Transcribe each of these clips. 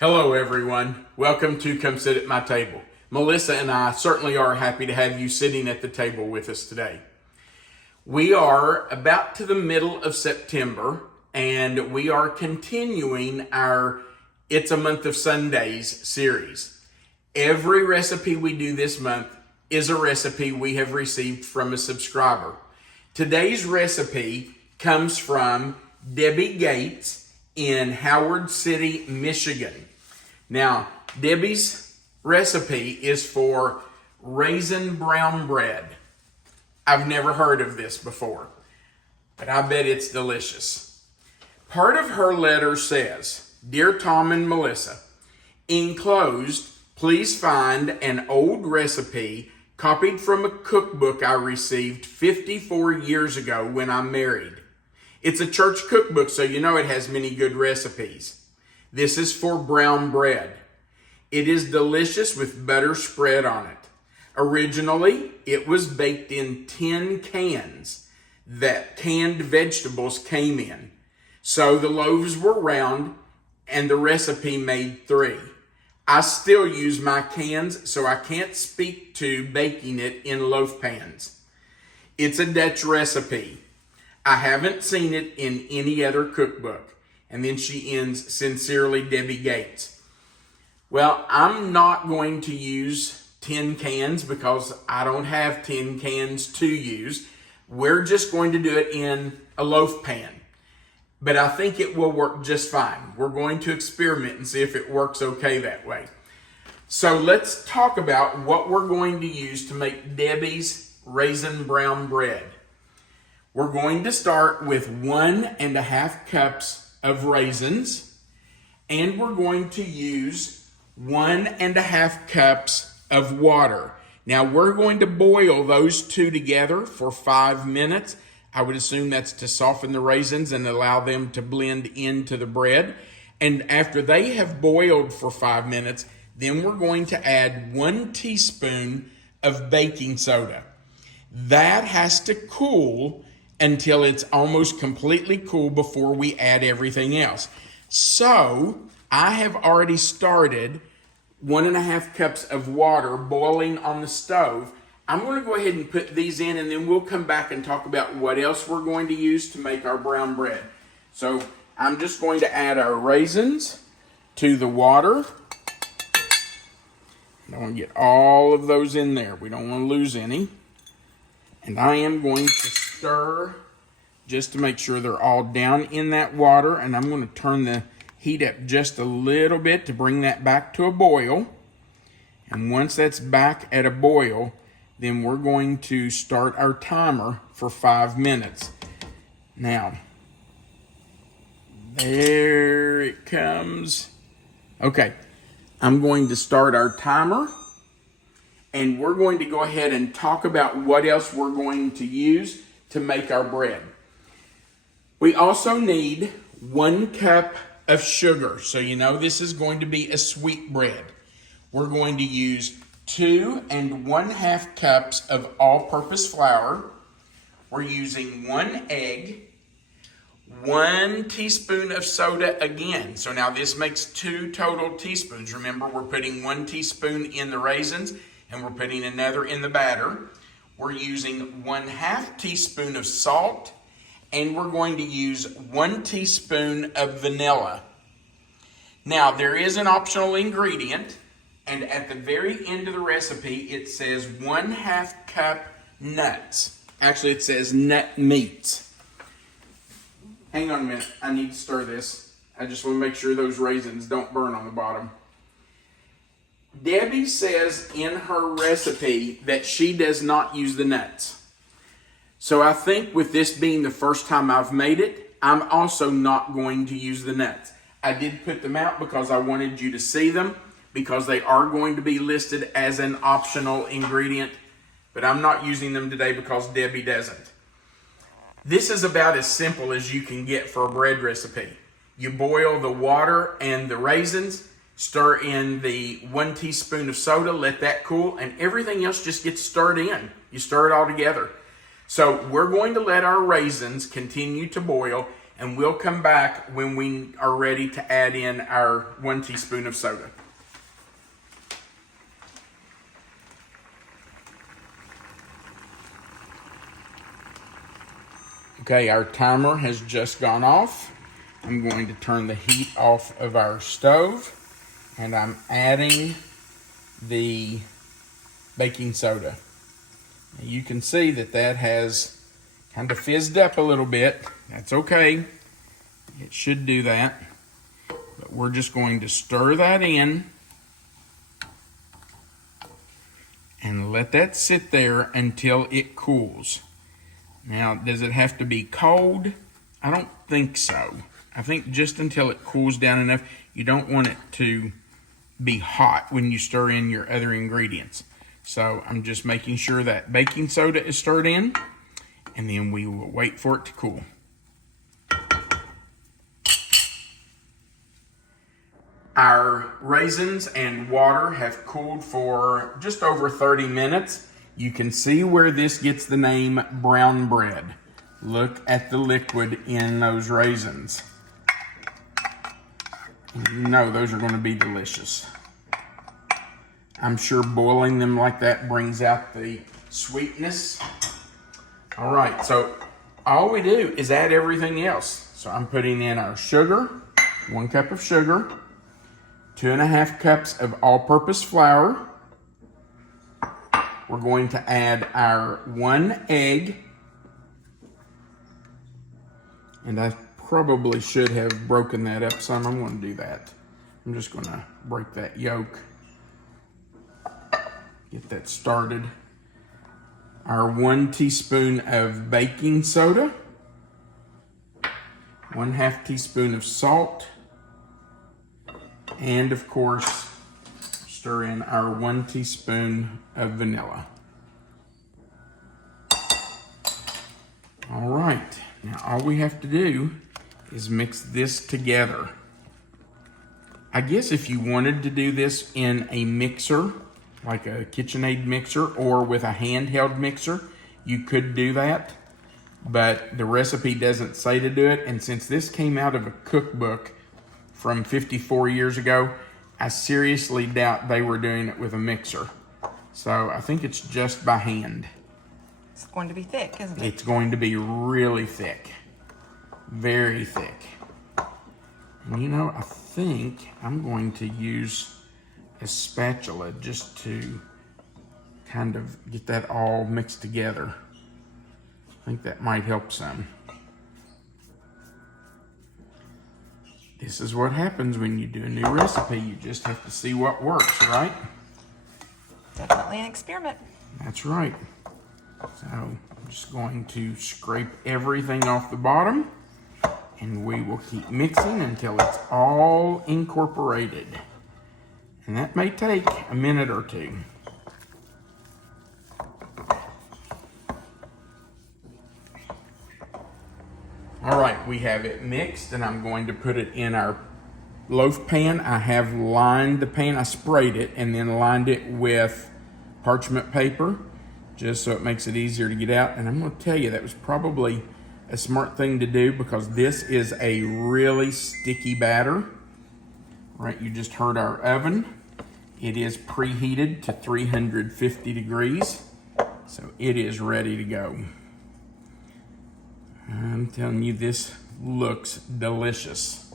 Hello everyone, welcome to Come Sit at My Table. Melissa and I certainly are happy to have you sitting at the table with us today. We are about to the middle of September and we are continuing our It's a Month of Sundays series. Every recipe we do this month is a recipe we have received from a subscriber. Today's recipe comes from Debbie Gates in Howard City, Michigan. Now, Debbie's recipe is for raisin brown bread. I've never heard of this before, but I bet it's delicious. Part of her letter says, "Dear Tom and Melissa, enclosed, please find an old recipe copied from a cookbook I received 54 years ago when I married. It's a church cookbook, so you know it has many good recipes. This is for brown bread. It is delicious with butter spread on it. Originally, it was baked in tin cans that canned vegetables came in. So the loaves were round and the recipe made 3. I still use my cans, so I can't speak to baking it in loaf pans. It's a Dutch recipe. I haven't seen it in any other cookbook." And then she ends, "Sincerely, Debbie Gates." Well, I'm not going to use tin cans because I don't have tin cans to use. We're just going to do it in a loaf pan. But I think it will work just fine. We're going to experiment and see if it works okay that way. So let's talk about what we're going to use to make Debbie's raisin brown bread. We're going to start with 1.5 cups of raisins, and we're going to use 1.5 cups of water. Now we're going to boil those two together for 5 minutes. I would assume that's to soften the raisins and allow them to blend into the bread. And after they have boiled for 5 minutes, then we're going to add 1 teaspoon of baking soda. That has to cool until it's almost completely cool before we add everything else. So I have already started 1.5 cups of water boiling on the stove. I'm going to go ahead and put these in, and then we'll come back and talk about what else we're going to use to make our brown bread. So I'm just going to add our raisins to the water. I want to get all of those in there. We don't want to lose any. And I am going to stir just to make sure they're all down in that water. And I'm going to turn the heat up just a little bit to bring that back to a boil. And once that's back at a boil, then we're going to start our timer for 5 minutes. Now, there it comes. Okay, I'm going to start our timer. And we're going to go ahead and talk about what else we're going to use to make our bread. We also need 1 cup of sugar. So you know this is going to be a sweet bread. We're going to use 2 1/2 cups of all-purpose flour. We're using 1 egg, 1 teaspoon of soda again. So now this makes 2 total teaspoons. Remember, we're putting 1 teaspoon in the raisins and we're putting another in the batter. We're using 1/2 teaspoon of salt, and we're going to use 1 teaspoon of vanilla. Now, there is an optional ingredient, and at the very end of the recipe, it says 1/2 cup nuts. Actually, it says nut meats. Hang on a minute, I need to stir this. I just want to make sure those raisins don't burn on the bottom. Debbie says in her recipe that she does not use the nuts. So I think with this being the first time I've made it, I'm also not going to use the nuts. I did put them out because I wanted you to see them, because they are going to be listed as an optional ingredient, but I'm not using them today because Debbie doesn't. This is about as simple as you can get for a bread recipe. You boil the water and the raisins, stir in the 1 teaspoon of soda, let that cool, and everything else just gets stirred in. You stir it all together. So we're going to let our raisins continue to boil, and we'll come back when we are ready to add in our 1 teaspoon of soda. Okay, our timer has just gone off. I'm going to turn the heat off of our stove, and I'm adding the baking soda. Now you can see that that has kind of fizzed up a little bit. That's okay. It should do that. But we're just going to stir that in and let that sit there until it cools. Now, does it have to be cold? I don't think so. I think just until it cools down enough. You don't want it to be hot when you stir in your other ingredients. So I'm just making sure that baking soda is stirred in, and then we will wait for it to cool. Our raisins and water have cooled for just over 30 minutes. You can see where this gets the name brown bread. Look at the liquid in those raisins. You know those are going to be delicious. I'm sure boiling them like that brings out the sweetness. All right, so all we do is add everything else. So I'm putting in our sugar, 1 cup of sugar, 2.5 cups of all-purpose flour. We're going to add our 1 egg. And I probably should have broken that up some. I'm going to do that. I'm just going to break that yolk. Get that started. Our 1 teaspoon of baking soda. 1/2 teaspoon of salt. And of course, stir in our 1 teaspoon of vanilla. All right, now all we have to do is mix this together. I guess if you wanted to do this in a mixer, like a KitchenAid mixer or with a handheld mixer, you could do that, but the recipe doesn't say to do it, and since this came out of a cookbook from 54 years ago, I seriously doubt they were doing it with a mixer. So I think it's just by hand. It's going to be thick, isn't it? It's going to be really thick. Very thick. And you know, I think I'm going to use a spatula just to kind of get that all mixed together. I think that might help some. This is what happens when you do a new recipe. You just have to see what works, right? Definitely an experiment. That's right. So I'm just going to scrape everything off the bottom, and we will keep mixing until it's all incorporated. And that may take a minute or two. All right, we have it mixed, and I'm going to put it in our loaf pan. I have lined the pan. I sprayed it and then lined it with parchment paper just so it makes it easier to get out. And I'm going to tell you, that was probably a smart thing to do because this is a really sticky batter. Right, you just heard our oven. It is preheated to 350 degrees, so it is ready to go. I'm telling you, this looks delicious.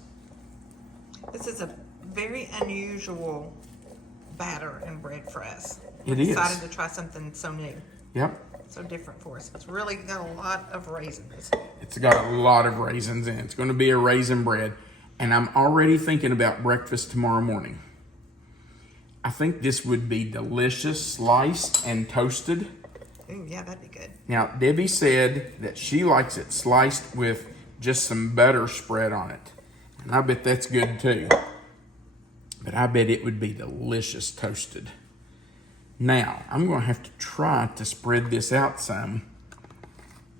This is a very unusual batter and bread for us. It We're is. excited to try something so new, Yep. so different for us. It's really got a lot of raisins. It's got a lot of raisins in it. It's going to be a raisin bread. And I'm already thinking about breakfast tomorrow morning. I think this would be delicious, sliced and toasted. Ooh, yeah, that'd be good. Now, Debbie said that she likes it sliced with just some butter spread on it. And I bet that's good too. But I bet it would be delicious toasted. Now, I'm going to have to try to spread this out some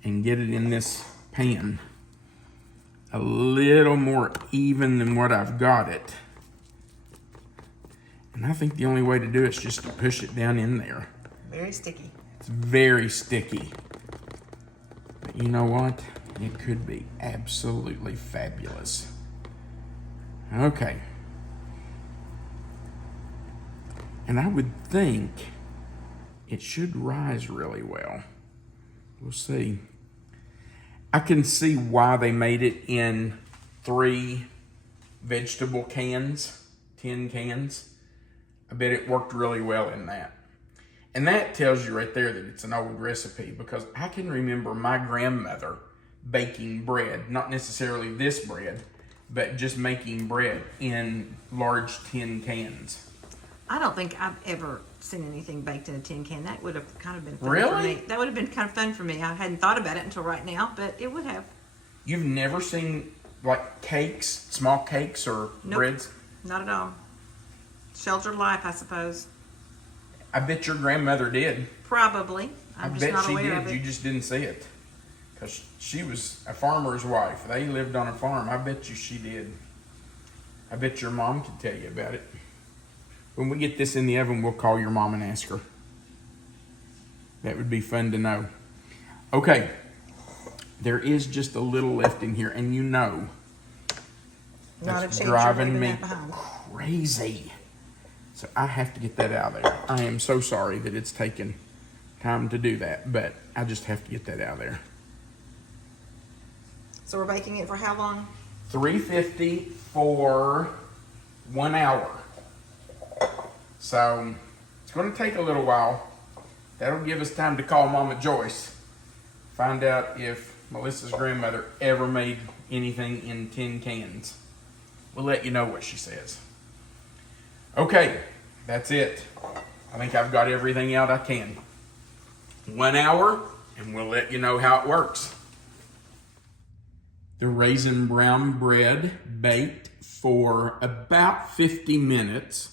and get it in this pan a little more even than what I've got it. And I think the only way to do it is just to push it down in there. Very sticky. It's very sticky. But you know what? It could be absolutely fabulous. Okay. And I would think it should rise really well. We'll see. I can see why they made it in 3 vegetable cans, tin cans. I bet it worked really well in that. And that tells you right there that it's an old recipe, because I can remember my grandmother baking bread, not necessarily this bread, but just making bread in large tin cans. I don't think I've ever seen anything baked in a tin can. That would have kind of been fun Really? for me. That would have been kind of fun for me. I hadn't thought about it until right now, but it would have. You've never seen like cakes, small cakes or Nope. breads? Not at all. Sheltered life, I suppose. I bet your grandmother did. Probably. I'm I just bet not she aware did. of it. You just didn't see it. Because she was a farmer's wife. They lived on a farm. I bet you she did. I bet your mom could tell you about it. When we get this in the oven, we'll call your mom and ask her. That would be fun to know. Okay. There is just a little left in here, and you know Not a that's chance driving you're me leaving that behind. crazy. So I have to get that out of there. I am so sorry that it's taken time to do that, but I just have to get that out of there. So we're baking it for how long? 350 for 1 hour. So it's going to take a little while. That'll give us time to call Mama Joyce, find out if Melissa's grandmother ever made anything in tin cans. We'll let you know what she says. Okay, that's it. I think I've got everything out I can. 1 hour, and we'll let you know how it works. The raisin brown bread baked for about 50 minutes.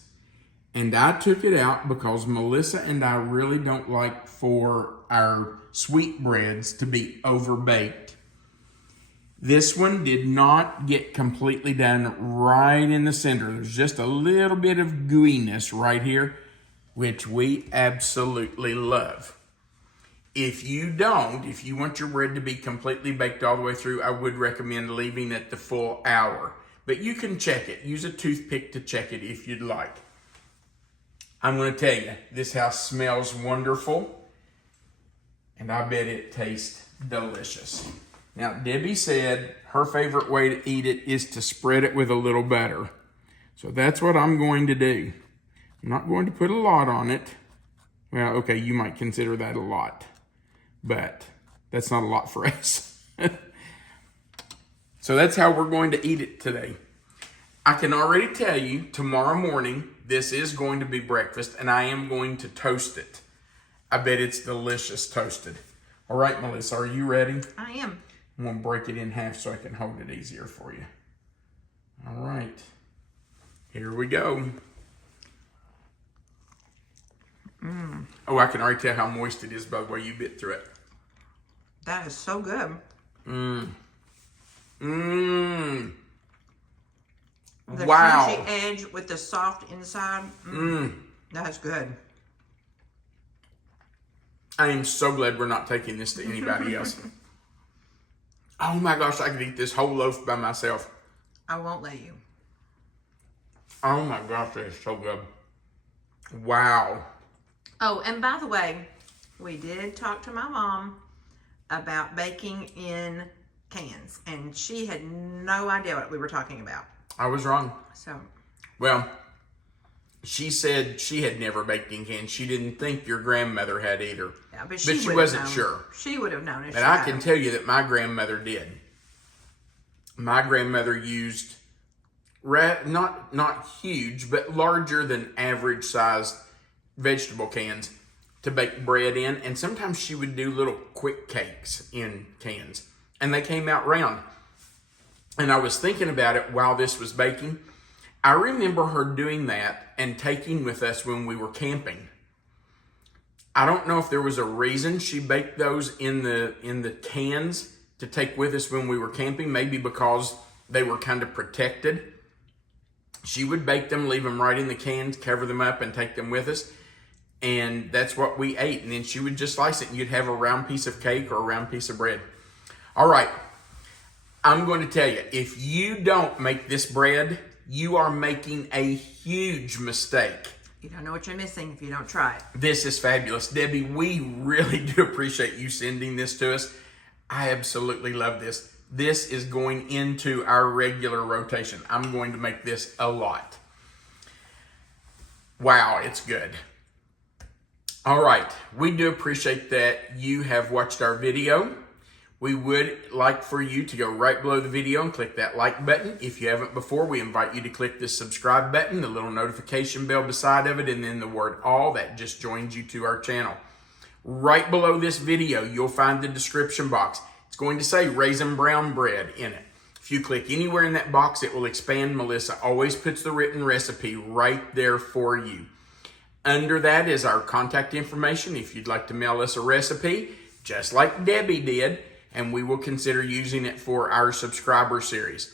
And I took it out because Melissa and I really don't like for our sweet breads to be overbaked. This one did not get completely done right in the center. There's just a little bit of gooiness right here, which we absolutely love. If you want your bread to be completely baked all the way through, I would recommend leaving it the full hour. But you can check it. Use a toothpick to check it if you'd like. I'm going to tell you, this house smells wonderful, and I bet it tastes delicious. Now, Debbie said her favorite way to eat it is to spread it with a little butter. So that's what I'm going to do. I'm not going to put a lot on it. Well, okay, you might consider that a lot, but that's not a lot for us. So that's how we're going to eat it today. I can already tell you, tomorrow morning, this is going to be breakfast, and I am going to toast it. I bet it's delicious toasted. All right, Melissa, are you ready? I am. I'm going to break it in half so I can hold it easier for you. All right. Here we go. Oh, I can already tell how moist it is by the way you bit through it. That is so good. The Wow. crunchy edge with the soft inside. That's good. I am so glad we're not taking this to anybody else. Oh my gosh, I could eat this whole loaf by myself. I won't let you. Oh my gosh, that is so good. Wow. Oh, and by the way, we did talk to my mom about baking in cans, and she had no idea what we were talking about. I was wrong. So, Well, she said she had never baked in cans. She didn't think your grandmother had either. yeah, but she would wasn't have known. sure. She would have known if But she I had. can tell you that my grandmother did. My grandmother used not huge, but larger than average sized vegetable cans to bake bread in. And sometimes she would do little quick cakes in cans. And they came out round. And I was thinking about it while this was baking. I remember her doing that and taking with us when we were camping. I don't know if there was a reason she baked those in the cans to take with us when we were camping. Maybe because they were kind of protected. She would bake them, leave them right in the cans, cover them up, and take them with us. And that's what we ate. And then she would just slice it, and you'd have a round piece of cake or a round piece of bread. All right, I'm going to tell you, if you don't make this bread, you are making a huge mistake. You don't know what you're missing if you don't try it. This is fabulous. Debbie, we really do appreciate you sending this to us. I absolutely love this. This is going into our regular rotation. I'm going to make this a lot. Wow, it's good. All right, we do appreciate that you have watched our video. We would like for you to go right below the video and click that like button. If you haven't before, we invite you to click the subscribe button, the little notification bell beside of it, and then the word all. That just joins you to our channel. Right below this video, you'll find the description box. It's going to say Raisin Brown Bread in it. If you click anywhere in that box, it will expand. Melissa always puts the written recipe right there for you. Under that is our contact information if you'd like to mail us a recipe, just like Debbie did, and we will consider using it for our subscriber series.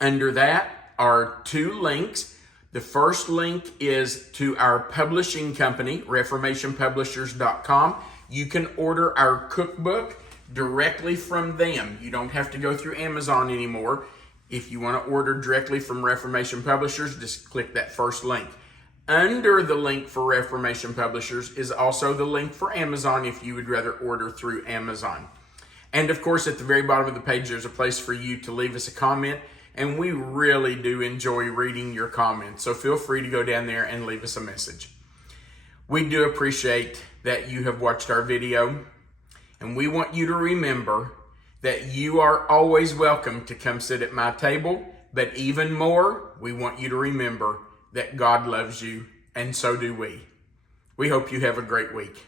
Under that are 2 links. The first link is to our publishing company, reformationpublishers.com. You can order our cookbook directly from them. You don't have to go through Amazon anymore. If you want to order directly from Reformation Publishers, just click that first link. Under the link for Reformation Publishers is also the link for Amazon if you would rather order through Amazon. And of course, at the very bottom of the page, there's a place for you to leave us a comment. And we really do enjoy reading your comments. So feel free to go down there and leave us a message. We do appreciate that you have watched our video. And we want you to remember that you are always welcome to come sit at my table. But even more, we want you to remember that God loves you, and so do we. We hope you have a great week.